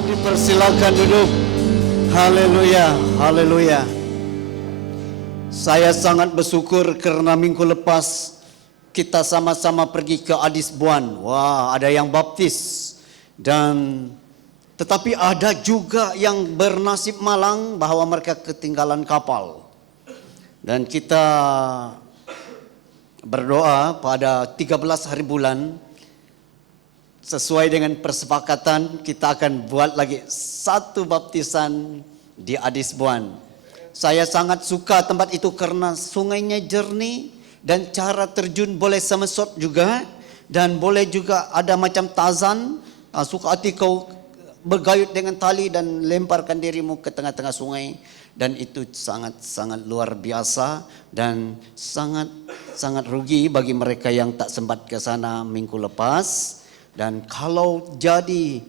Dipersilakan duduk. Haleluya, haleluya. Saya sangat bersyukur karena minggu lepas kita sama-sama pergi ke Adisbuan. Wah, ada yang baptis. Tetapi ada juga yang bernasib malang bahwa mereka ketinggalan kapal. Dan kita berdoa pada 13 hari bulan, sesuai dengan persepakatan kita akan buat lagi satu baptisan di Adisbuan. Saya sangat suka tempat itu karena sungainya jernih dan cara terjun boleh semesot juga, dan boleh juga ada macam Tarzan. Suka hati kau bergayut dengan tali dan lemparkan dirimu ke tengah-tengah sungai, dan itu sangat-sangat luar biasa dan sangat rugi bagi mereka yang tak sempat ke sana minggu lepas. Dan kalau jadi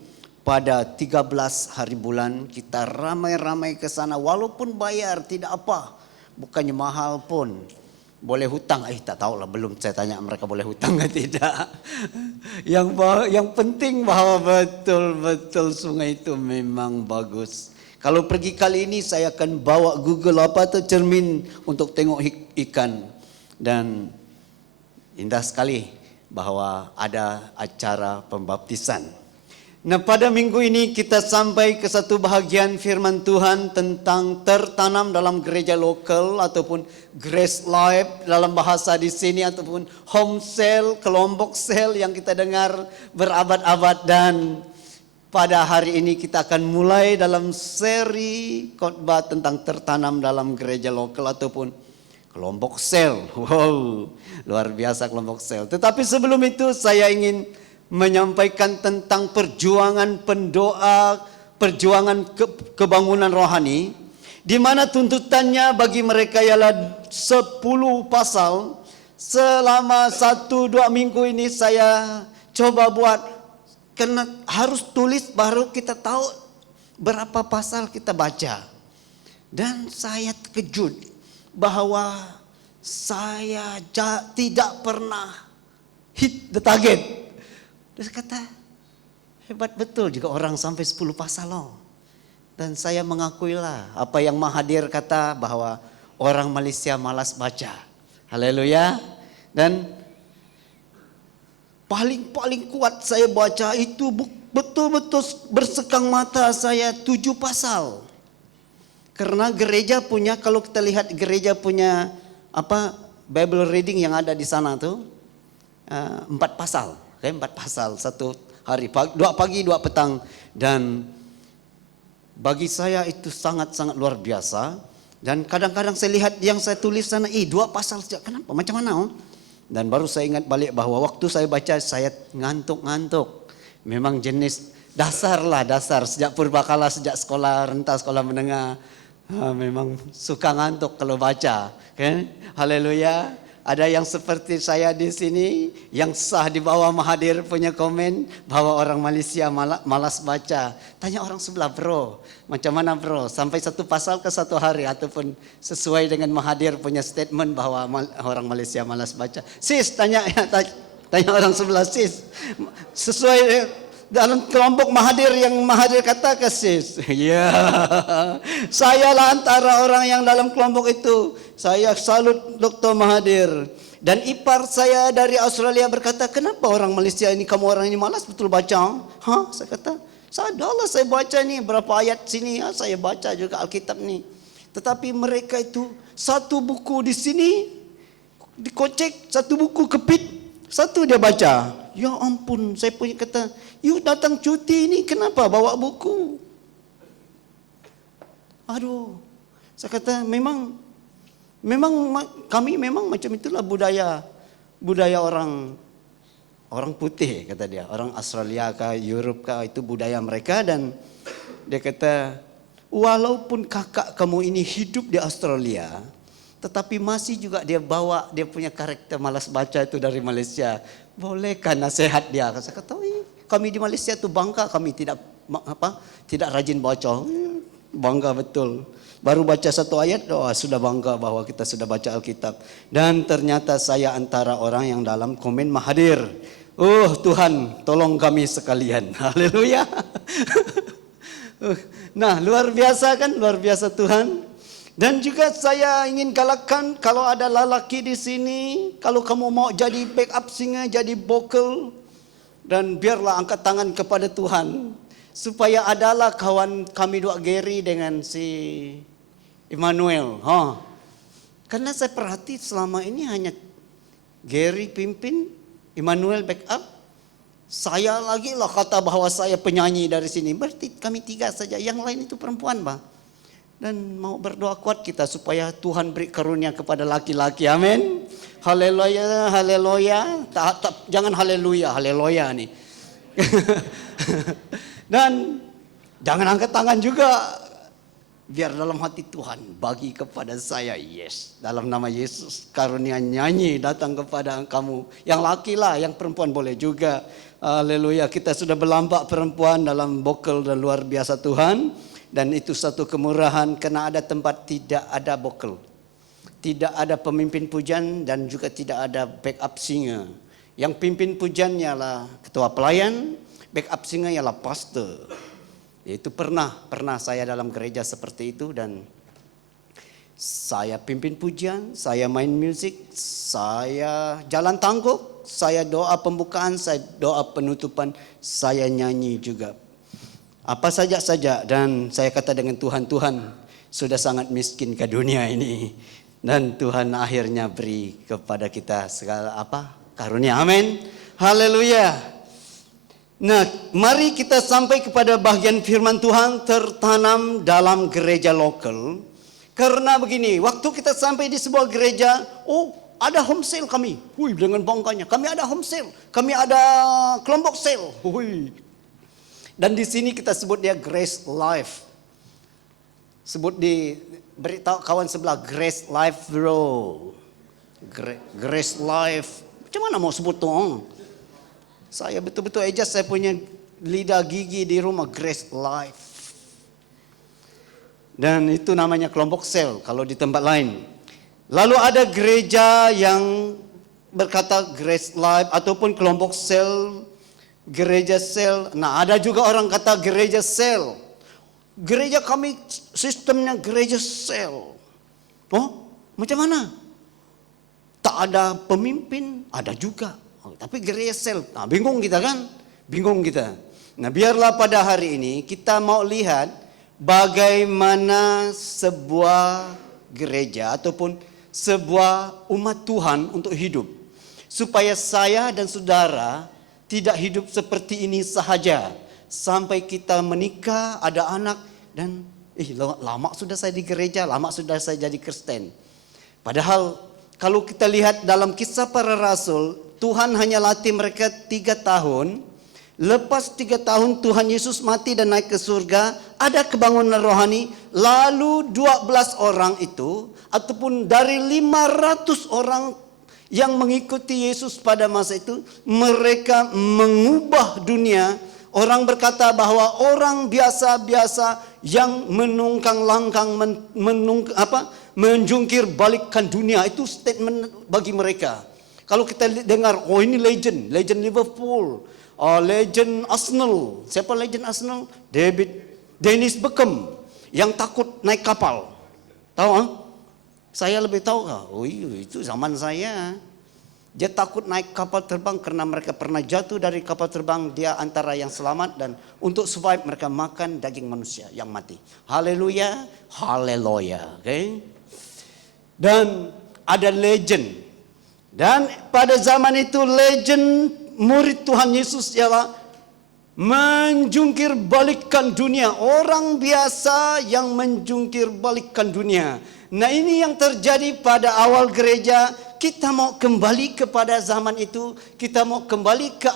pada 13 hari bulan kita ramai-ramai ke sana, walaupun bayar tidak apa, bukannya mahal pun. Boleh hutang, tak tahulah, belum saya tanya mereka boleh hutang atau tidak. Yang penting bahwa betul-betul sungai itu memang bagus. Kalau pergi kali ini saya akan bawa Google cermin untuk tengok ikan, dan indah sekali bahwa ada acara pembaptisan. Nah, pada minggu ini kita sampai ke satu bahagian firman Tuhan tentang tertanam dalam gereja lokal ataupun Grace Life dalam bahasa di sini, ataupun home cell, kelompok sel yang kita dengar berabad-abad. Dan pada hari ini kita akan mulai dalam seri khotbah tentang tertanam dalam gereja lokal ataupun kelompok sel. Wow, luar biasa kelompok sel. Tetapi sebelum itu saya ingin menyampaikan tentang perjuangan pendoa, perjuangan kebangunan rohani, di mana tuntutannya bagi mereka ialah 10 pasal. Selama 1-2 minggu ini saya coba buat, karena harus tulis baru kita tahu berapa pasal kita baca. Dan saya terkejut bahwa saya tidak pernah hit the target. Terus kata, hebat betul juga orang sampai 10 pasal loh. Dan saya mengakuilah apa yang Mahathir kata bahwa orang Malaysia malas baca. Haleluya. Dan paling kuat saya baca itu betul-betul bersekang mata saya 7 pasal. Karena gereja punya, kalau kita lihat gereja punya Bible reading yang ada di sana tuh 4 pasal. 4 pasal satu hari, 2 pagi 2 petang. Dan bagi saya itu sangat-sangat luar biasa. Dan kadang-kadang saya lihat yang saya tulis sana, 2 pasal sejak kenapa? Macam mana? Dan baru saya ingat balik bahwa waktu saya baca saya ngantuk-ngantuk. Memang jenis dasar sejak purbakala, sejak sekolah rentas, sekolah menengah. Memang suka ngantuk kalau baca. Kan? Haleluya. Ada yang seperti saya di sini yang sah di bawah Mahathir punya komen bahwa orang Malaysia malas baca. Tanya orang sebelah, bro, macam mana bro? Sampai 1 pasal ke 1 hari, ataupun sesuai dengan Mahathir punya statement bahwa orang Malaysia malas baca. Sis, tanya orang sebelah, sis, sesuai dalam kelompok Mahathir yang Mahathir kata ke sis. Ya, saya lah antara orang yang dalam kelompok itu. Saya salut Dr. Mahathir. Dan ipar saya dari Australia berkata, kenapa orang Malaysia ini, kamu orang ini malas betul baca? Saya kata, sadarlah saya baca nih berapa ayat sini, saya baca juga Alkitab nih. Tetapi mereka itu 1 buku di sini dikocek, 1 buku kepit, 1 dia baca. Ya ampun, saya punya kata, you datang cuti ini kenapa bawa buku? Aduh, saya kata memang kami memang macam itulah budaya orang putih, kata dia, orang Australia kah, Europe kah, itu budaya mereka. Dan dia kata, walaupun kakak kamu ini hidup di Australia, tetapi masih juga dia bawa dia punya karakter malas baca itu dari Malaysia. Bolehkah nasihat dia? Saya kata, kami di Malaysia tu bangga kami tidak rajin baca. Bangga betul. Baru baca 1 ayat, sudah bangga bahwa kita sudah baca Alkitab. Dan ternyata saya antara orang yang dalam komen Mahathir. Tuhan, tolong kami sekalian. Haleluya. Nah, luar biasa kan, luar biasa Tuhan. Dan juga saya ingin galakkan kalau ada lelaki di sini, kalau kamu mau jadi backup singer, jadi vocal, dan biarlah angkat tangan kepada Tuhan. Supaya adalah kawan kami dua Gary dengan si Emmanuel. Karena saya perhati selama ini hanya Gary pimpin, Emmanuel backup. Saya lagi lah kata bahwa saya penyanyi dari sini. Berarti kami tiga saja, yang lain itu perempuan, Pak. Dan mau berdoa kuat kita supaya Tuhan beri karunia kepada laki-laki. Amin. Haleluya, haleluya. Jangan haleluya, haleluya nih. Dan jangan angkat tangan juga. Biar dalam hati Tuhan bagi kepada saya, yes. Dalam nama Yesus, karunia nyanyi datang kepada kamu. Yang laki lah, yang perempuan boleh juga. Haleluya, kita sudah berlambak perempuan dalam vocal dan luar biasa Tuhan. Dan itu satu kemurahan karena ada tempat tidak ada vocal. Tidak ada pemimpin pujian dan juga tidak ada backup singer. Yang pimpin pujian ialah ketua pelayan, backup singer ialah pastor. Itu pernah saya dalam gereja seperti itu dan saya pimpin pujian, saya main musik, saya jalan tangguk, saya doa pembukaan, saya doa penutupan, saya nyanyi juga. Apa saja dan saya kata dengan Tuhan sudah sangat miskin ke dunia ini dan Tuhan akhirnya beri kepada kita segala karunia. Amin. Haleluya. Nah, mari kita sampai kepada bagian firman Tuhan tertanam dalam gereja lokal. Karena begini, waktu kita sampai di sebuah gereja, ada home sale kami. Dengan bangganya, kami ada home sale, kami ada kelompok sale. Dan di sini kita sebut dia Grace Life. Sebut beritahu kawan sebelah Grace Life bro. Grace Life. Macam mana mau sebut tuh? Saya betul-betul adjust saya punya lidah gigi di rumah Grace Life. Dan itu namanya kelompok sel kalau di tempat lain. Lalu ada gereja yang berkata Grace Life ataupun kelompok sel. Gereja sel. Nah, ada juga orang kata gereja sel. Gereja kami sistemnya gereja sel. Macam mana? Tak ada pemimpin, ada juga. Tapi gereja sel. Nah, bingung kita kan? Bingung kita. Nah, biarlah pada hari ini kita mau lihat bagaimana sebuah gereja ataupun sebuah umat Tuhan untuk hidup. Supaya saya dan saudara tidak hidup seperti ini sahaja. Sampai kita menikah, ada anak. Dan lama sudah saya di gereja, lama sudah saya jadi Kristen. Padahal kalau kita lihat dalam kisah para rasul, Tuhan hanya latih mereka 3 tahun. Lepas 3 tahun Tuhan Yesus mati dan naik ke surga. Ada kebangunan rohani. Lalu 12 orang itu, ataupun dari 500 orang yang mengikuti Yesus pada masa itu, mereka mengubah dunia. Orang berkata bahwa orang biasa-biasa yang menungkang langkang, menjungkir balikkan dunia, itu statement bagi mereka. Kalau kita dengar, ini legend Liverpool, legend Arsenal. Siapa legend Arsenal? Dennis Beckham yang takut naik kapal. Tahu? Saya lebih tahu, itu zaman saya. Dia takut naik kapal terbang karena mereka pernah jatuh dari kapal terbang. Dia antara yang selamat dan untuk survive mereka makan daging manusia yang mati. Haleluya, haleluya. Okay? Dan ada legend. Dan pada zaman itu legend murid Tuhan Yesus ialah menjungkir balikkan dunia. Orang biasa yang menjungkir balikkan dunia. Nah, ini yang terjadi pada awal gereja. Kita mau kembali kepada zaman itu. Kita mau kembali ke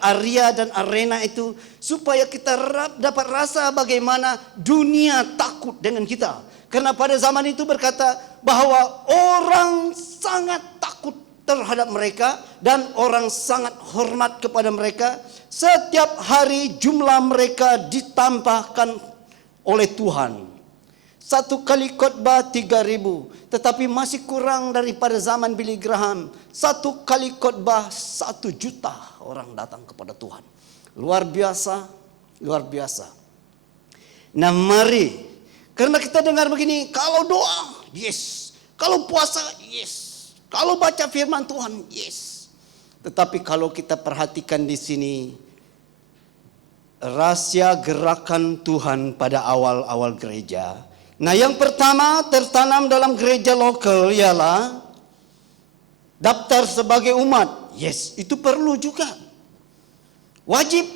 area dan arena itu. Supaya kita dapat rasa bagaimana dunia takut dengan kita. Karena pada zaman itu berkata bahwa orang sangat takut terhadap mereka. Dan orang sangat hormat kepada mereka. Setiap hari jumlah mereka ditambahkan oleh Tuhan. 1 kali khotbah 3.000, tetapi masih kurang daripada zaman Billy Graham. 1 kali khotbah 1 juta orang datang kepada Tuhan. Luar biasa, luar biasa. Nah mari, karena kita dengar begini, kalau doa, yes. Kalau puasa, yes. Kalau baca firman Tuhan, yes. Tetapi kalau kita perhatikan di sini, rahasia gerakan Tuhan pada awal-awal gereja. Nah yang pertama tertanam dalam gereja lokal ialah daftar sebagai umat. Yes, itu perlu juga. Wajib.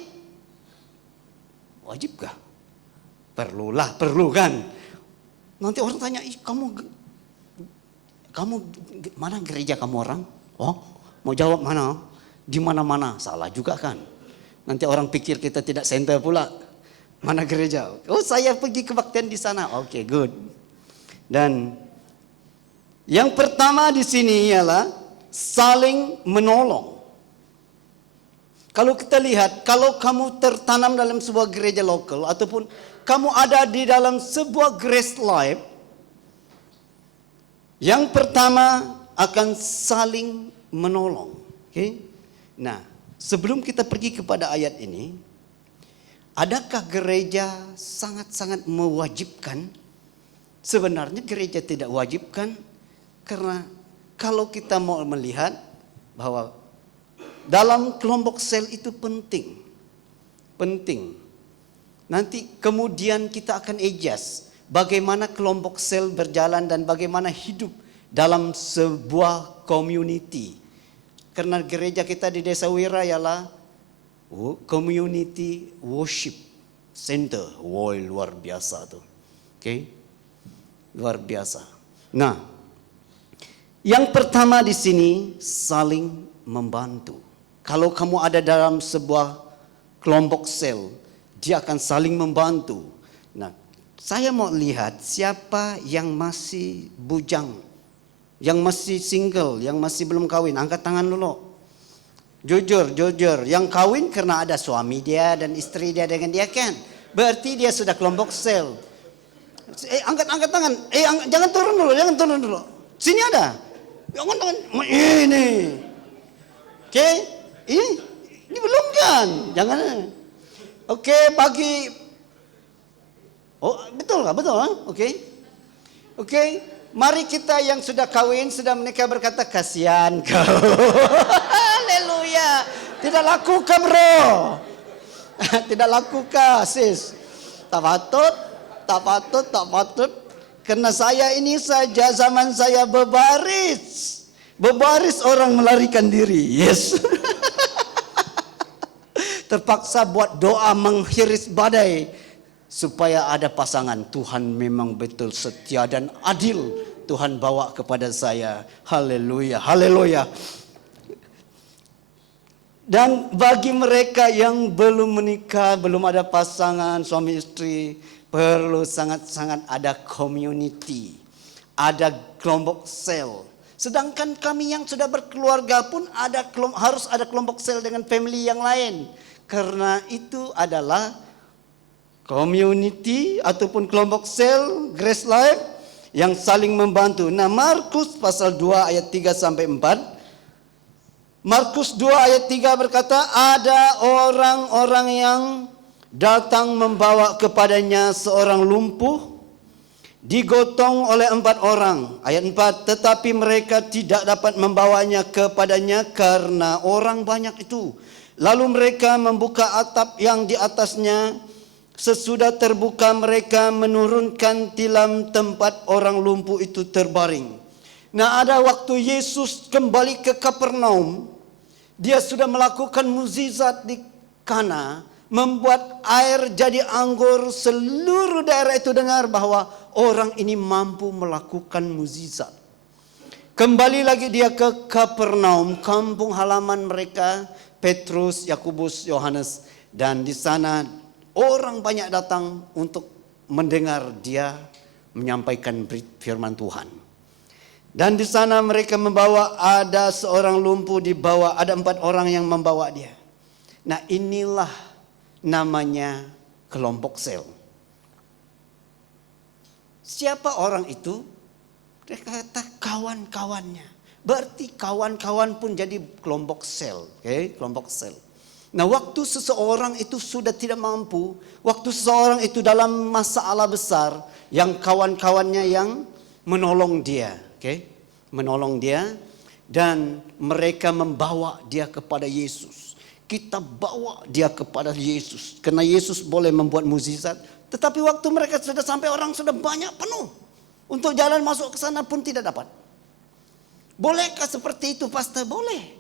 Wajibkah? Perlulah, perlu kan. Nanti orang tanya, kamu mana gereja kamu orang? Oh, mau jawab mana? Di mana-mana. Salah juga kan. Nanti orang pikir kita tidak center pula. Mana gereja? Oh, saya pergi kebaktian di sana. Oke, good. Dan yang pertama di sini ialah saling menolong. Kalau kita lihat, kalau kamu tertanam dalam sebuah gereja lokal ataupun kamu ada di dalam sebuah Grace Life, yang pertama akan saling menolong. Okay? Nah, sebelum kita pergi kepada ayat ini, adakah gereja sangat-sangat mewajibkan? Sebenarnya gereja tidak wajibkan, karena kalau kita mau melihat bahwa dalam kelompok sel itu penting. Penting. Nanti kemudian kita akan adjust bagaimana kelompok sel berjalan dan bagaimana hidup dalam sebuah community. Karena gereja kita di Desa Wira ialah community worship center. Woi, luar biasa tuh. Oke. Luar biasa. Nah, yang pertama di sini saling membantu. Kalau kamu ada dalam sebuah kelompok sel, dia akan saling membantu. Nah, saya mau lihat siapa yang masih bujang, yang masih single, yang masih belum kawin. Angkat tangan dulu. Jujur. Yang kawin karena ada suami dia dan istri dia dengan dia kan. Berarti dia sudah kelompok sel. Angkat tangan. Jangan turun dulu. Sini ada. Jangan tangan. Ini. Oke. Ini belum kan? Jangan. Oke, bagi. Oh, betul lah, betul lah. Oke. Mari kita yang sudah kawin, sudah menikah berkata, kasihan kau. Haleluya. Tidak laku kah bro? Tidak laku kah sis? Tak patut. Karena saya ini saja zaman saya berbaris. Berbaris orang melarikan diri. Yes. Terpaksa buat doa menghiris badai supaya ada pasangan. Tuhan memang betul setia dan adil. Tuhan bawa kepada saya. Haleluya. Dan bagi mereka yang belum menikah, belum ada pasangan suami istri, perlu sangat-sangat ada community, ada kelompok sel. Sedangkan kami yang sudah berkeluarga pun harus ada kelompok sel dengan family yang lain. Karena itu adalah community ataupun kelompok sel Grace Life yang saling membantu. Nah, Markus pasal 2 ayat 3 sampai 4. Markus 2 ayat 3 berkata, ada orang-orang yang datang membawa kepadanya seorang lumpuh, digotong oleh 4 orang. Ayat 4, tetapi mereka tidak dapat membawanya kepadanya karena orang banyak itu. Lalu mereka membuka atap yang di atasnya. Sesudah terbuka mereka menurunkan tilam tempat orang lumpuh itu terbaring. Nah, ada waktu Yesus kembali ke Kapernaum, dia sudah melakukan mukjizat di Kana, membuat air jadi anggur. Seluruh daerah itu dengar bahwa orang ini mampu melakukan mukjizat. Kembali lagi dia ke Kapernaum, kampung halaman mereka, Petrus, Yakobus, Yohanes, dan di sana orang banyak datang untuk mendengar dia menyampaikan firman Tuhan. Dan di sana mereka membawa, ada seorang lumpuh dibawa, ada 4 orang yang membawa dia. Nah, inilah namanya kelompok sel. Siapa orang itu? Dia kata kawan-kawannya. Berarti kawan-kawan pun jadi kelompok sel. Kelompok sel. Nah, waktu seseorang itu sudah tidak mampu, waktu seseorang itu dalam masalah besar, yang kawan-kawannya yang menolong dia, menolong dia, dan mereka membawa dia kepada Yesus. Kita bawa dia kepada Yesus, karena Yesus boleh membuat mukjizat. Tetapi waktu mereka sudah sampai, orang sudah banyak penuh. Untuk jalan masuk ke sana pun tidak dapat. Bolehkah seperti itu, Pastor? Boleh.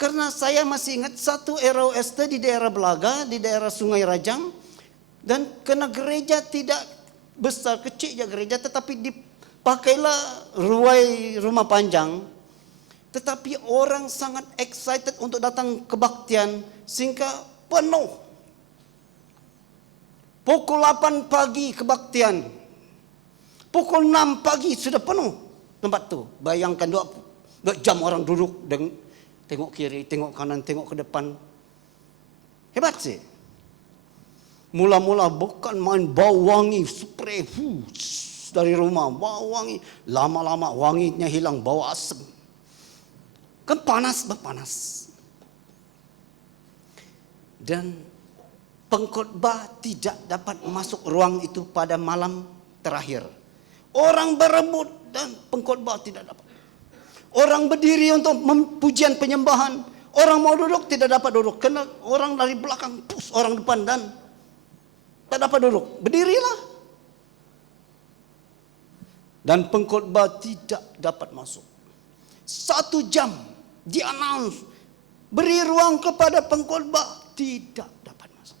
Karena saya masih ingat satu ROST di daerah Belaga, di daerah Sungai Rajang. Dan kena gereja tidak besar, kecil ya gereja, tetapi dipakailah ruai rumah panjang. Tetapi orang sangat excited untuk datang kebaktian sehingga penuh. Pukul 8 pagi kebaktian. Pukul 6 pagi sudah penuh tempat tu. Bayangkan 2 jam orang duduk dan tengok kiri, tengok kanan, tengok ke depan. Hebat sih. Mula-mula bukan main bau wangi, spray dari rumah, bau wangi. Lama-lama wanginya hilang, bau asam. Kan panas. Dan pengkhotbah tidak dapat masuk ruang itu pada malam terakhir. Orang berebut dan pengkhotbah tidak dapat. Orang berdiri untuk pujian penyembahan. Orang mau duduk tidak dapat duduk. Kena orang dari belakang push orang depan dan tak dapat duduk. Berdirilah. Dan pengkhotbah tidak dapat masuk. 1 jam di-announce. Beri ruang kepada pengkhotbah. Tidak dapat masuk.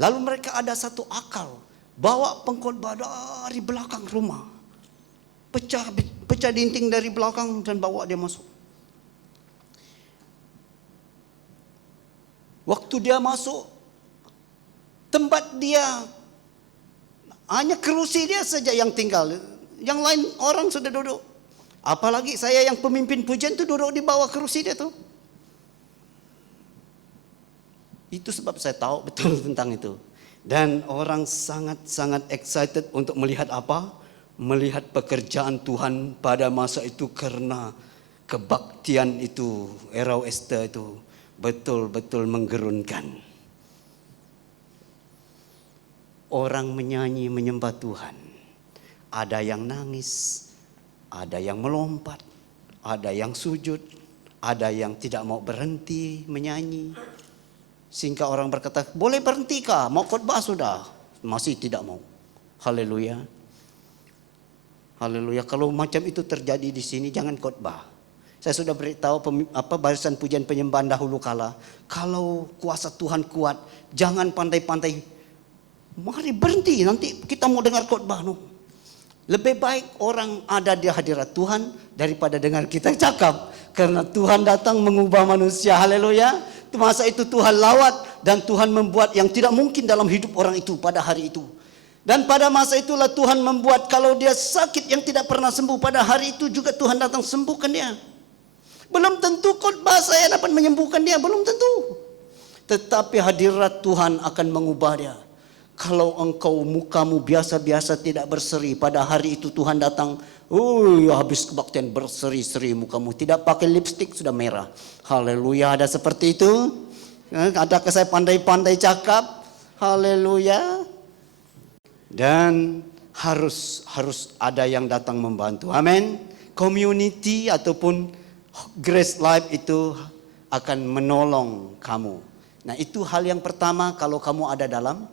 Lalu mereka ada satu akal. Bawa pengkhotbah dari belakang rumah. Pecah dinding dari belakang dan bawa dia masuk. Waktu dia masuk, tempat dia hanya kerusi dia saja yang tinggal. Yang lain orang sudah duduk. Apalagi saya yang pemimpin pujian itu duduk di bawah kerusi dia tuh. Itu sebab saya tahu betul tentang itu. Dan orang sangat-sangat excited untuk melihat apa? Melihat pekerjaan Tuhan pada masa itu, karena kebaktian itu, ROST itu betul-betul menggerunkan. Orang menyanyi menyembah Tuhan. Ada yang nangis, ada yang melompat, ada yang sujud, ada yang tidak mau berhenti menyanyi. Sehingga orang berkata, boleh berhenti kah? Mau khotbah sudah. Masih tidak mau. Haleluya. Haleluya. Kalau macam itu terjadi di sini, jangan khotbah. Saya sudah beritahu barisan pujian penyembahan dahulu kala. Kalau kuasa Tuhan kuat, jangan pandai-pandai. Mari berhenti, nanti kita mau dengar khotbah. No. Lebih baik orang ada di hadirat Tuhan daripada dengar kita cakap. Karena Tuhan datang mengubah manusia. Haleluya. Masa itu Tuhan lawat dan Tuhan membuat yang tidak mungkin dalam hidup orang itu pada hari itu. Dan pada masa itulah Tuhan membuat kalau dia sakit yang tidak pernah sembuh, pada hari itu juga Tuhan datang sembuhkan dia. Belum tentu khotbah saya dapat menyembuhkan dia, belum tentu. Tetapi hadirat Tuhan akan mengubah dia. Kalau engkau mukamu biasa-biasa tidak berseri, pada hari itu Tuhan datang, habis kebaktian berseri-seri mukamu, tidak pakai lipstik sudah merah. Haleluya, ada seperti itu? Adakah saya pandai-pandai cakap? Haleluya. Dan harus ada yang datang membantu. Amin. Community ataupun Grace Life itu akan menolong kamu. Nah, itu hal yang pertama kalau kamu ada dalam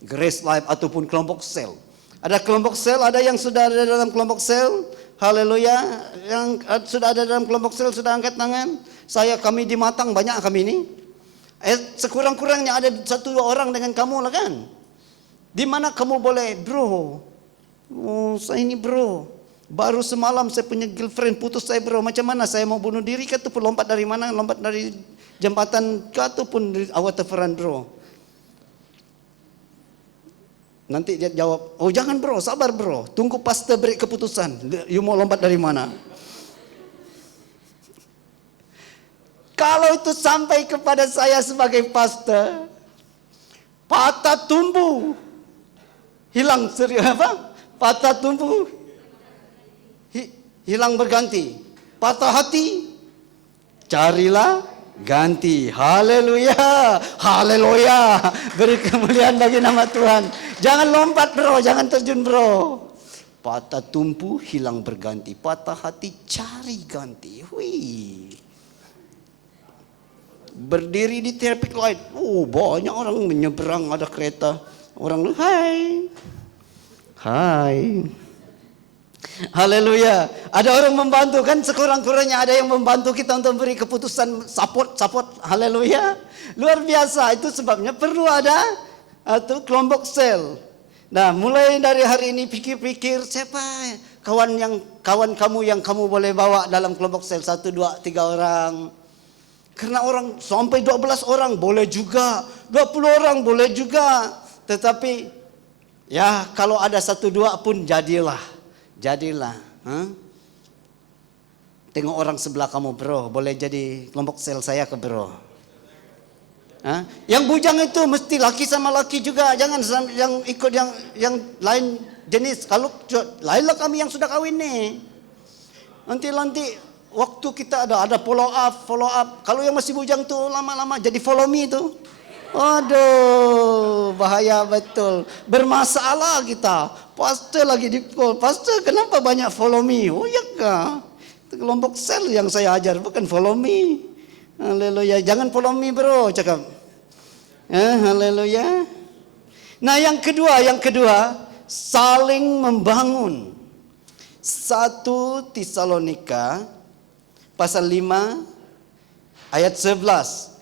Grace Life ataupun kelompok sel. Ada kelompok sel, ada yang sudah ada dalam kelompok sel. Haleluya. Yang sudah ada dalam kelompok sel sudah angkat tangan. Kami di Matang banyak kami ini. Sekurang-kurangnya ada 1-2 orang dengan kamu lah kan. Di mana kamu boleh, bro? Saya ini bro. Baru semalam saya punya girlfriend putus saya bro. Macam mana saya mau bunuh diri kah ataupun lompat dari mana? Lompat dari jembatan kah ataupun dari waterfront bro? Nanti dia jawab, jangan bro, sabar bro. Tunggu pastor beri keputusan. You mau lompat dari mana? Kalau itu sampai kepada saya sebagai pastor, patah tumbuh. Hilang serius apa? Patah tumbuh. Hilang berganti. Patah hati. Carilah ganti. Haleluya, haleluya. Beri kemuliaan bagi nama Tuhan. Jangan lompat bro, jangan terjun bro. Patah tumpu hilang berganti, patah hati cari ganti. Wih. Berdiri di traffic light, banyak orang menyeberang, ada kereta. Orang hai, hai. Haleluya. Ada orang membantu kan, sekurang-kurangnya ada yang membantu kita untuk beri keputusan support. Haleluya. Luar biasa, itu sebabnya perlu ada kelompok sel. Nah, mulai dari hari ini pikir-pikir siapa kawan kamu yang kamu boleh bawa dalam kelompok sel, 1, 2, 3 orang. Karena orang sampai 12 orang boleh juga, 20 orang boleh juga. Tetapi ya kalau ada 1, 2 pun jadilah. Tengok orang sebelah kamu bro, boleh jadi kelompok sel saya ke bro. Yang bujang itu mesti laki sama laki juga, jangan yang ikut yang lain jenis. Kalau lainlah kami yang sudah kawin nih. Nanti waktu kita ada follow up. Kalau yang masih bujang tuh lama-lama jadi follow me tuh. Waduh, bahaya betul. Bermasalah kita. Pastor lagi di call. Pastor, kenapa banyak follow me? Oh ya kah? Itu kelompok sel yang saya ajar, bukan follow me. Haleluya. Jangan follow me bro, cakap. Haleluya. Nah yang kedua, saling membangun. 1 Tesalonika pasal 5 ayat 11.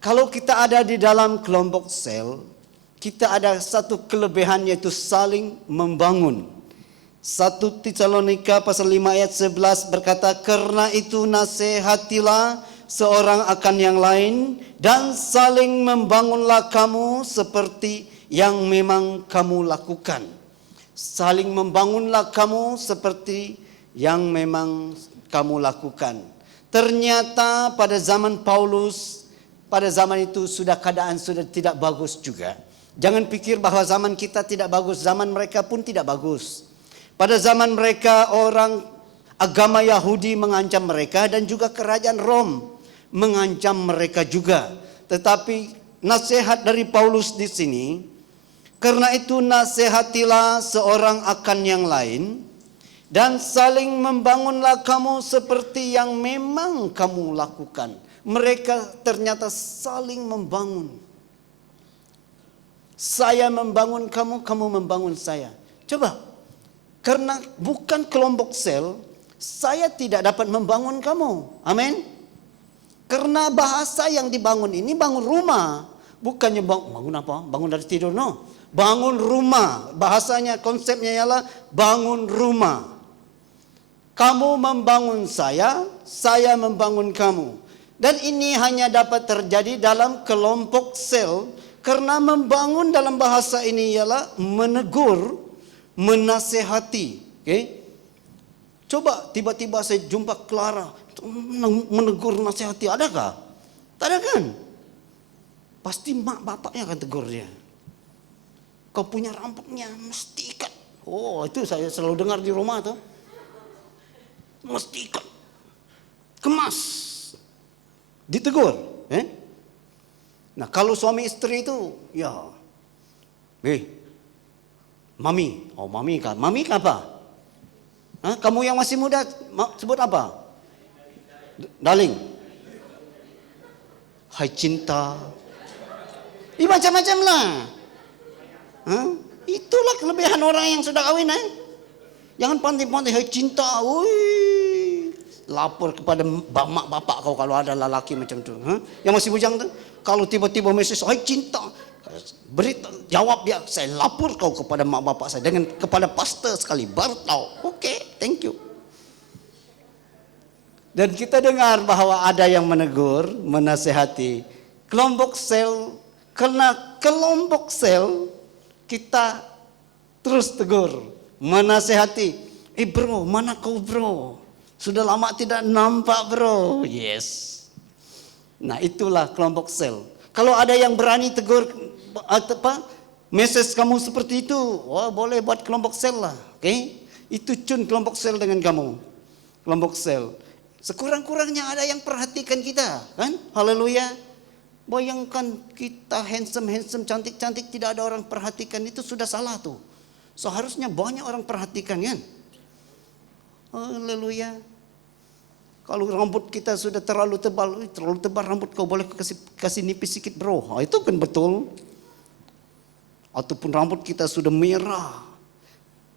Kalau kita ada di dalam kelompok sel, kita ada satu kelebihan yaitu saling membangun. 1 Tesalonika pasal 5 ayat 11 berkata, karena itu nasihatilah seorang akan yang lain dan saling membangunlah kamu seperti yang memang kamu lakukan. Saling membangunlah kamu seperti yang memang kamu lakukan. Ternyata pada zaman Paulus, pada zaman itu keadaan sudah tidak bagus juga. Jangan pikir bahwa zaman kita tidak bagus, zaman mereka pun tidak bagus. Pada zaman mereka orang agama Yahudi mengancam mereka dan juga kerajaan Rom mengancam mereka juga. Tetapi nasihat dari Paulus di sini, karena itu nasihatilah seorang akan yang lain dan saling membangunlah kamu seperti yang memang kamu lakukan. Mereka ternyata saling membangun. Saya membangun kamu, kamu membangun saya. Coba, karena bukan kelompok sel, saya tidak dapat membangun kamu. Amin. Karena bahasa yang dibangun ini bangun rumah. Bukannya bangun apa? Bangun dari tidur, no. Bangun rumah. Bahasanya, konsepnya ialah bangun rumah. Kamu membangun saya membangun kamu. Dan ini hanya dapat terjadi dalam kelompok sel. Karena membangun dalam bahasa ini ialah menegur, menasehati. Okay? Coba tiba-tiba saya jumpa Clara, menegur, nasihati, adakah? Tak ada kan? Pasti mak bapaknya akan tegur dia. Kau punya rambutnya mesti ikat. Oh, itu saya selalu dengar di rumah tuh. Mesti ikat. Kemas. Ditegur. Nah kalau suami istri itu, ya. Mami. Oh mami kan. Mami kan apa? Kamu yang masih muda sebut apa? Darling. Hai cinta. Macam-macam lah. Itulah kelebihan orang yang sudah kawin. Jangan pantai-pantai hai cinta. Wih. Lapor kepada mak bapak kau kalau ada lelaki macam tu. Yang masih bujang tu. Kalau tiba-tiba mesej hai cinta. Jawab dia, saya lapor kau kepada mak bapak saya. Dengan kepada pastor sekali. Baru tahu. Okay, thank you. Dan kita dengar bahwa ada yang menegur, menasehati. Kelompok sel, karena kelompok sel kita terus tegur, menasehati. Bro, mana kau bro? Sudah lama tidak nampak bro. Yes. Nah itulah kelompok sel. Kalau ada yang berani tegur message kamu seperti itu, boleh buat kelompok sel lah. Okay? Itu cun kelompok sel dengan kamu. Kelompok sel. Sekurang-kurangnya ada yang perhatikan kita, kan? Haleluya. Bayangkan kita handsome, cantik-cantik, tidak ada orang perhatikan, itu sudah salah tuh. Seharusnya banyak orang perhatikan, kan? Haleluya. Kalau rambut kita sudah terlalu tebal rambut, kau boleh kasih nipis sedikit bro. Itu kan betul. Ataupun rambut kita sudah merah.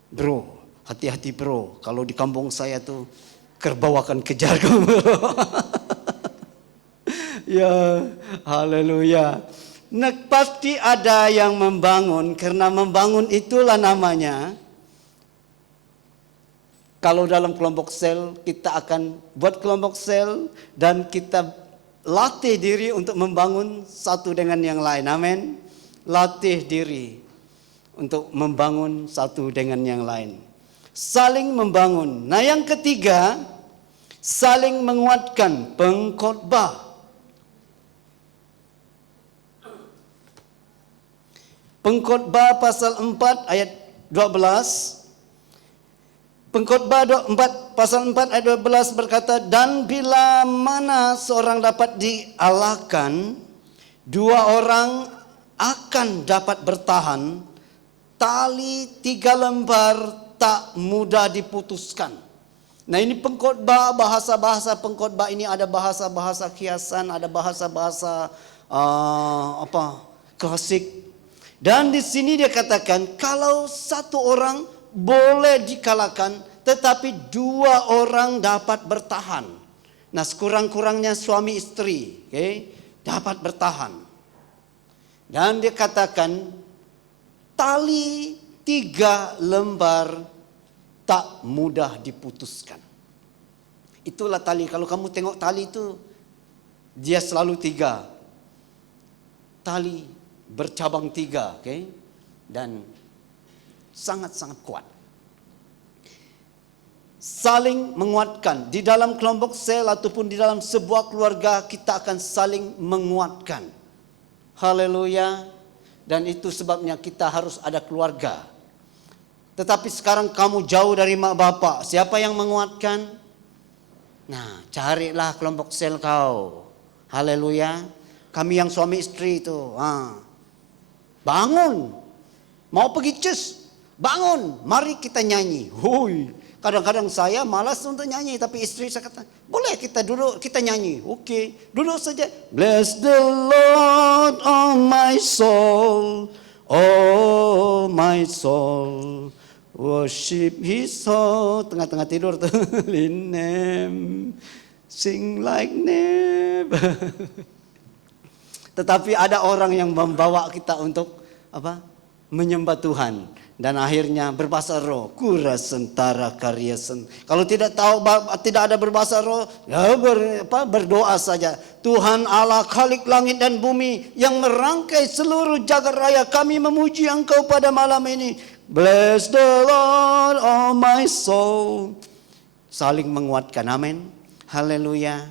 Bro, hati-hati bro. Kalau di kampung saya tuh kerbau akan kejar kamu. Ya, haleluya. Nah, pasti ada yang membangun, karena membangun itulah namanya. Kalau dalam kelompok sel, kita akan buat kelompok sel dan kita latih diri untuk membangun satu dengan yang lain. Amin. Latih diri untuk membangun satu dengan yang lain. Saling membangun. Nah, yang ketiga, saling menguatkan, pengkhotbah. Pengkhotbah pasal 4 ayat 12. Pengkhotbah 4 pasal 4 ayat 12 berkata, dan bila mana seorang dapat dialahkan, dua orang akan dapat bertahan, tali 3 lembar tak mudah diputuskan. Nah, ini pengkhotbah, bahasa-bahasa pengkhotbah ini ada bahasa-bahasa kiasan, ada bahasa-bahasa klasik. Dan di sini dia katakan, kalau satu orang boleh dikalahkan, tetapi 2 orang dapat bertahan. Nah, sekurang-kurangnya suami istri, dapat bertahan. Dan dia katakan, tali 3 lembar tak mudah diputuskan. Itulah tali. Kalau kamu tengok tali itu, dia selalu 3. Tali bercabang 3, dan sangat-sangat kuat. Saling menguatkan. Di dalam kelompok sel ataupun di dalam sebuah keluarga, kita akan saling menguatkan. Haleluya. Dan itu sebabnya kita harus ada keluarga. Tetapi sekarang kamu jauh dari mak bapak, siapa yang menguatkan? Nah, carilah kelompok sel kau. Haleluya. Kami yang suami istri itu, bangun, mau pergi cus, bangun, mari kita nyanyi. Hui, kadang-kadang saya malas untuk nyanyi, tapi istri saya kata, boleh kita duduk, kita nyanyi. Oke, duduk saja. Bless the Lord, oh my soul, oh my soul, worship His soul. Tengah-tengah tidur tuh, Linem, sing like never. Tetapi ada orang yang membawa kita untuk menyembah Tuhan, dan akhirnya berbahasa roh, kura sentara karya Kalau tidak tahu, tidak ada berbahasa roh, ya berdoa saja. Tuhan Allah Khalik langit dan bumi yang merangkai seluruh jagat raya, kami memuji Engkau pada malam ini. Bless the Lord, oh my soul. Saling menguatkan, amin. Haleluya.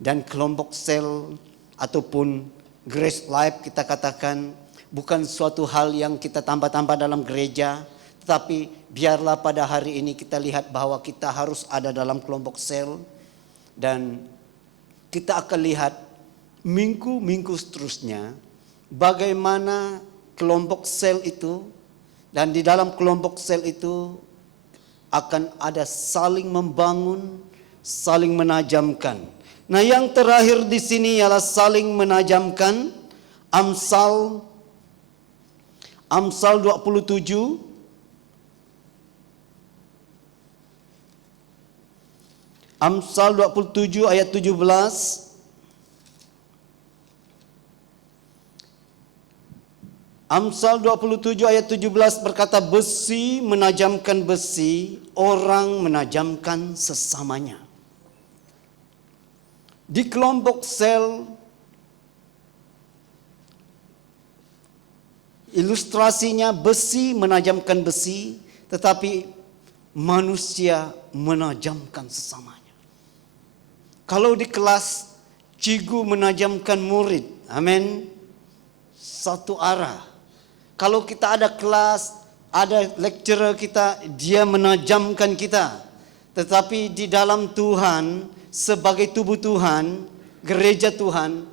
Dan kelompok sel ataupun Grace Life kita katakan bukan suatu hal yang kita tambah-tambah dalam gereja, tetapi biarlah pada hari ini kita lihat bahwa kita harus ada dalam kelompok sel, dan kita akan lihat minggu-minggu seterusnya bagaimana kelompok sel itu, dan di dalam kelompok sel itu akan ada saling membangun, saling menajamkan. Nah, yang terakhir di sini ialah saling menajamkan. Amsal 27 Amsal 27 ayat 17. Amsal 27 ayat 17 berkata, besi menajamkan besi, orang menajamkan sesamanya. Di kelompok sel, ilustrasinya besi menajamkan besi, tetapi manusia menajamkan sesamanya. Kalau di kelas, cikgu menajamkan murid, amin, satu arah. Kalau kita ada kelas, ada lecturer kita, dia menajamkan kita. Tetapi di dalam Tuhan, sebagai tubuh Tuhan, gereja Tuhan,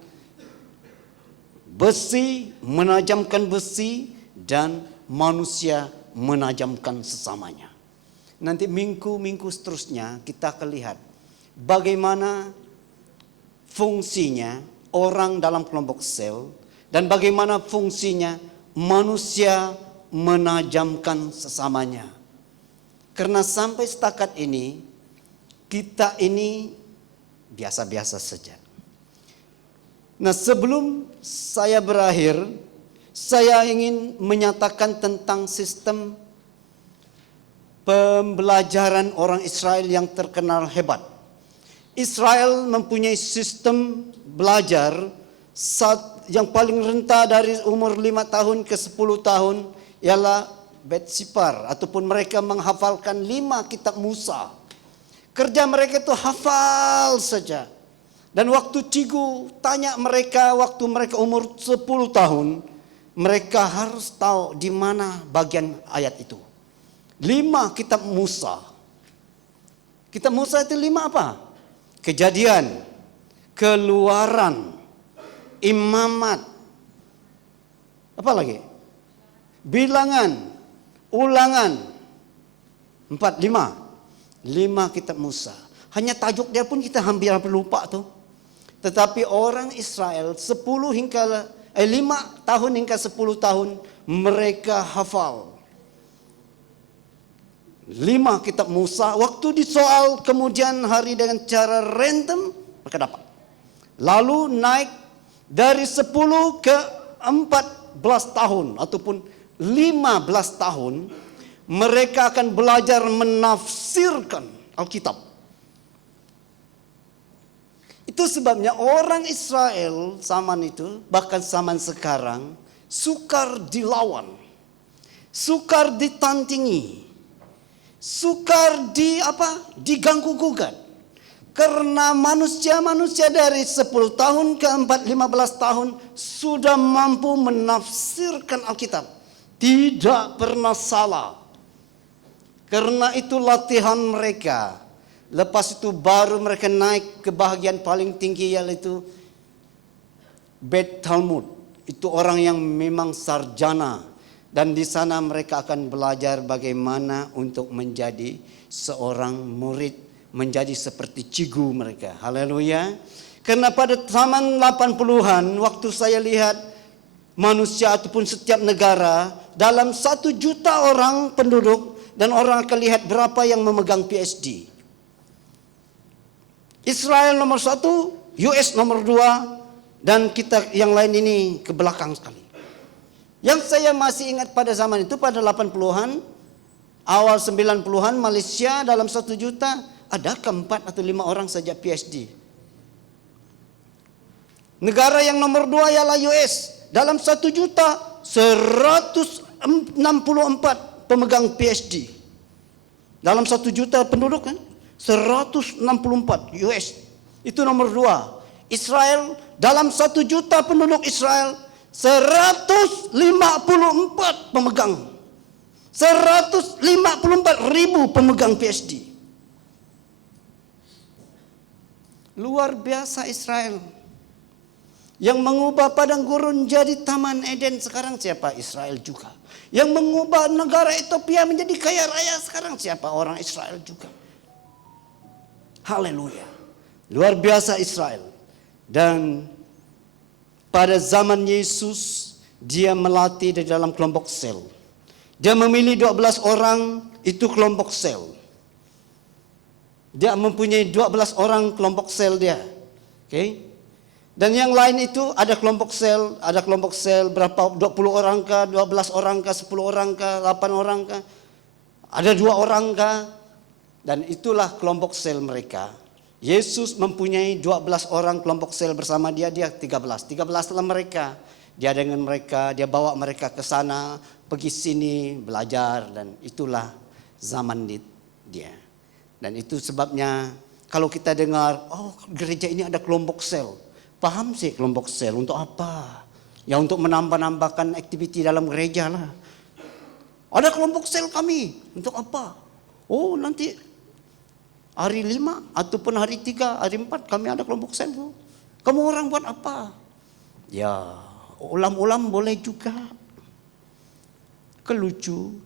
besi menajamkan besi dan manusia menajamkan sesamanya. Nanti minggu-minggu seterusnya kita akan lihat bagaimana fungsinya orang dalam kelompok sel dan bagaimana fungsinya manusia menajamkan sesamanya. Karena sampai setakat ini kita ini biasa-biasa saja. Nah, sebelum saya berakhir, saya ingin menyatakan tentang sistem pembelajaran orang Israel yang terkenal hebat. Israel mempunyai sistem belajar yang paling rendah dari umur 5 tahun ke 10 tahun ialah Betsipar, ataupun mereka menghafalkan 5 kitab Musa. Kerja mereka itu hafal saja. Dan waktu cikgu tanya mereka waktu mereka umur 10 tahun, mereka harus tahu di mana bagian ayat itu. 5 kitab Musa. Kitab Musa itu 5 apa? Kejadian, Keluaran, Imamat, apa lagi? Bilangan, Ulangan, 4, 5 kitab Musa. Hanya tajuk dia pun kita hampir lupa tuh. Tetapi orang Israel 5 tahun hingga 10 tahun mereka hafal 5 kitab Musa. Waktu disoal kemudian hari dengan cara random mereka dapat. Lalu naik dari 10 ke 14 tahun ataupun 15 tahun mereka akan belajar menafsirkan Alkitab. Itu sebabnya orang Israel zaman itu, bahkan zaman sekarang, sukar dilawan, sukar ditandingi, sukar diganggu-gugat. Karena manusia-manusia dari 10 tahun ke 15 tahun sudah mampu menafsirkan Alkitab. Tidak pernah salah. Karena itu latihan mereka. Lepas itu baru mereka naik ke bahagian paling tinggi yaitu Bet Talmud. Itu orang yang memang sarjana. Dan di sana mereka akan belajar bagaimana untuk menjadi seorang murid. Menjadi seperti cikgu mereka. Haleluya. Karena pada zaman 80-an waktu saya lihat manusia ataupun setiap negara dalam 1 juta orang penduduk dan orang akan lihat berapa yang memegang PhD. Israel nomor 1, US nomor 2, dan kita yang lain ini ke belakang sekali. Yang saya masih ingat pada zaman itu pada 80-an, awal 90-an Malaysia dalam 1 juta adakah 4 atau 5 orang saja PhD. Negara yang nomor 2 ialah US. Dalam 1 juta 164 pemegang PhD. Dalam 1 juta penduduk kan? 164 US. Itu nomor 2. Israel dalam 1 juta penduduk Israel 154 pemegang. 154 ribu pemegang PhD. Luar biasa Israel. Yang mengubah padang gurun jadi taman Eden sekarang siapa? Israel juga. Yang mengubah negara Ethiopia menjadi kaya raya sekarang siapa? Orang Israel juga. Haleluya. Luar biasa Israel. Dan pada zaman Yesus dia melatih di dalam kelompok sel. Dia memilih 12 orang itu kelompok sel. Dia mempunyai 12 orang kelompok sel dia. Oke. Dan yang lain itu ada kelompok sel berapa 20 orang kah, 12 orang kah, 10 orang kah, 8 orang kah? Ada 2 orang kah? Dan itulah kelompok sel mereka. Yesus mempunyai 12 orang kelompok sel bersama dia 13. 13 adalah mereka. Dia dengan mereka, dia bawa mereka ke sana, pergi sini, belajar, dan itulah zaman dia. Dan itu sebabnya kalau kita dengar, oh gereja ini ada kelompok sel. Paham sih kelompok sel untuk apa? Ya untuk menambah-nambahkan aktiviti dalam gereja lah. Ada kelompok sel kami, untuk apa? Oh nanti Hari 5 ataupun hari 3, hari 4 kami ada kelompok sel tuh. Kamu orang buat apa? Ya, ulam-ulam boleh juga. Kelucu.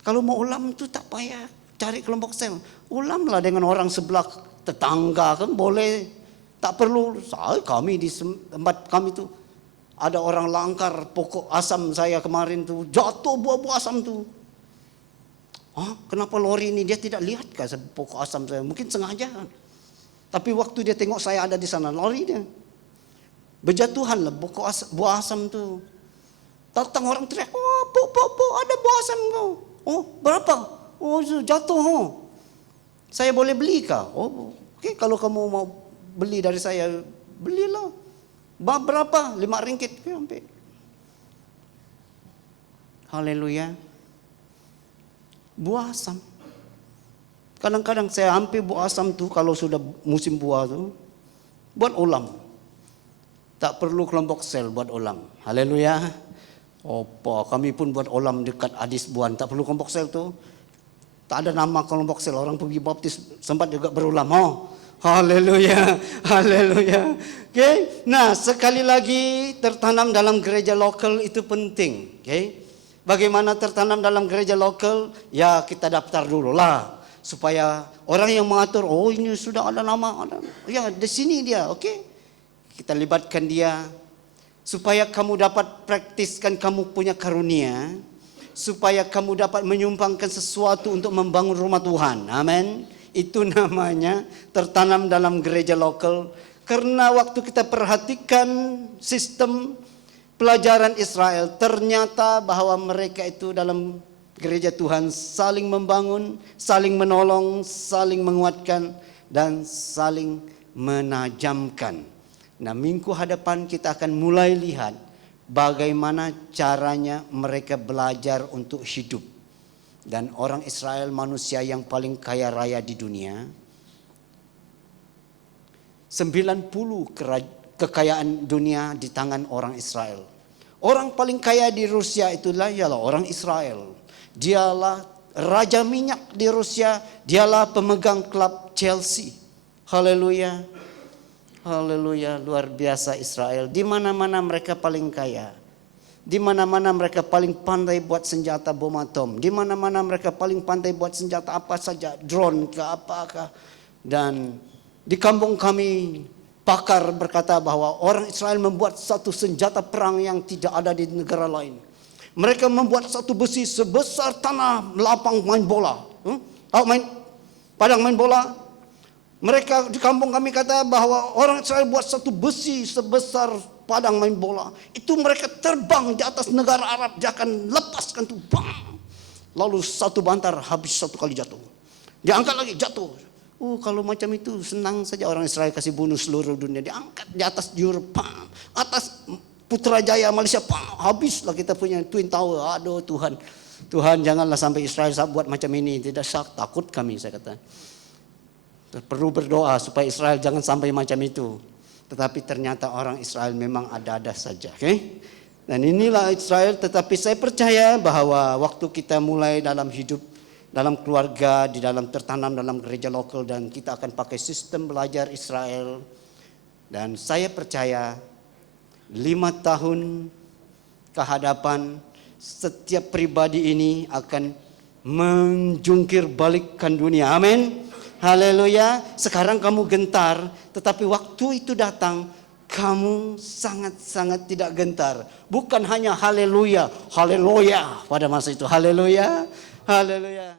Kalau mau ulam tuh tak payah cari kelompok sel. Ulamlah dengan orang sebelah tetangga kan boleh. Tak perlu. Kami di tempat kami tuh ada orang langgar pokok asam saya kemarin tuh. Jatuh buah-buah asam tuh. Kenapa lori ini dia tidak lihat kah pokok asam saya? Mungkin sengaja. Tapi waktu dia tengok saya ada di sana, lari dia. Berjatuhan lah buah asam tuh. Datang orang teriak, po, ada buah asam kau. Berapa? Jatuh. Saya boleh beli kah? Oke, kalau kamu mau beli dari saya, belilah. Berapa? 5 ringgit. Oke, haleluya. Buah asam. Kadang-kadang saya ambil buah asam tuh kalau sudah musim buah tuh buat ulam. Tak perlu kelompok sel buat ulam. Haleluya. Kami pun buat ulam dekat Adis Buan. Tak perlu kelompok sel tuh. Tak ada nama kelompok sel. Orang pergi baptis sempat juga berulam. Haleluya. Haleluya. Okay. Nah, sekali lagi tertanam dalam gereja lokal itu penting. Okay. Bagaimana tertanam dalam gereja lokal? Ya kita daftar dulu lah. Supaya orang yang mengatur, ini sudah ada nama. Ya di sini dia, oke. Kita libatkan dia. Supaya kamu dapat praktiskan kamu punya karunia. Supaya kamu dapat menyumbangkan sesuatu untuk membangun rumah Tuhan. Amin. Itu namanya tertanam dalam gereja lokal. Karena waktu kita perhatikan sistem pelajaran Israel, ternyata bahwa mereka itu dalam gereja Tuhan saling membangun, saling menolong, saling menguatkan, dan saling menajamkan. Nah, minggu hadapan kita akan mulai lihat bagaimana caranya mereka belajar untuk hidup. Dan orang Israel manusia yang paling kaya raya di dunia. 90% kekayaan dunia di tangan orang Israel. Orang paling kaya di Rusia itulah ialah orang Israel. Dialah raja minyak di Rusia, dialah pemegang klub Chelsea. Haleluya. Haleluya, luar biasa Israel. Di mana-mana mereka paling kaya. Di mana-mana mereka paling pandai buat senjata bom atom. Di mana-mana mereka paling pandai buat senjata apa saja, drone ke apakah. Dan di kampung kami pakar berkata bahwa orang Israel membuat satu senjata perang yang tidak ada di negara lain. Mereka membuat satu besi sebesar tanah lapang main bola. Padang main bola. Mereka di kampung kami kata bahwa orang Israel buat satu besi sebesar padang main bola. Itu mereka terbang di atas negara Arab. Dia akan lepaskan tuh. Bang. Lalu satu bantar habis satu kali jatuh. Dia angkat lagi jatuh. Kalau macam itu senang saja orang Israel kasih bunuh seluruh dunia. Diangkat di atas Eropa, atas Putrajaya Malaysia, habislah kita punya Twin Tower. Aduh Tuhan, Tuhan janganlah sampai Israel buat macam ini. Tidak takut kami, saya kata. Perlu berdoa supaya Israel jangan sampai macam itu. Tetapi ternyata orang Israel memang ada-ada saja. Okay? Dan inilah Israel, tetapi saya percaya bahwa waktu kita mulai dalam hidup, dalam keluarga, di dalam tertanam dalam gereja lokal, dan kita akan pakai sistem belajar Israel. Dan saya percaya 5 tahun ke hadapan setiap pribadi ini akan menjungkir balikkan dunia. Amin. Haleluya. Sekarang kamu gentar, tetapi waktu itu datang kamu sangat-sangat tidak gentar. Bukan hanya haleluya, haleluya pada masa itu. Haleluya. Haleluya.